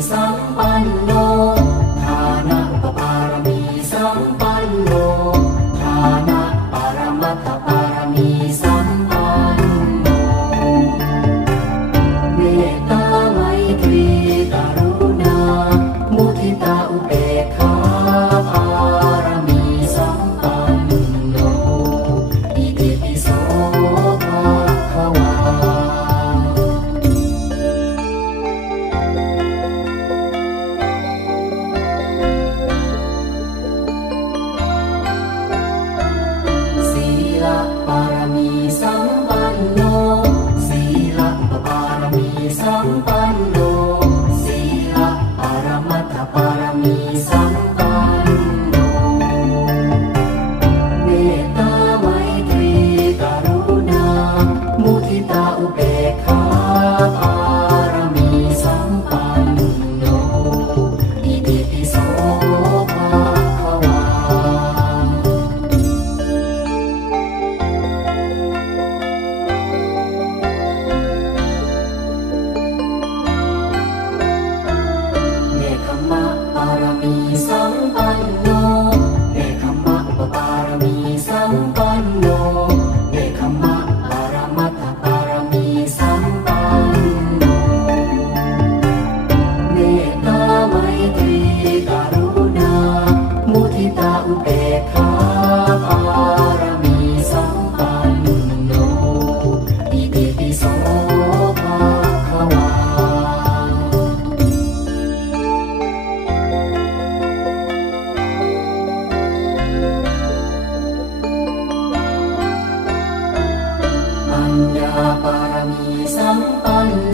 sun one Lisa. ญาปารมีสัมปันโน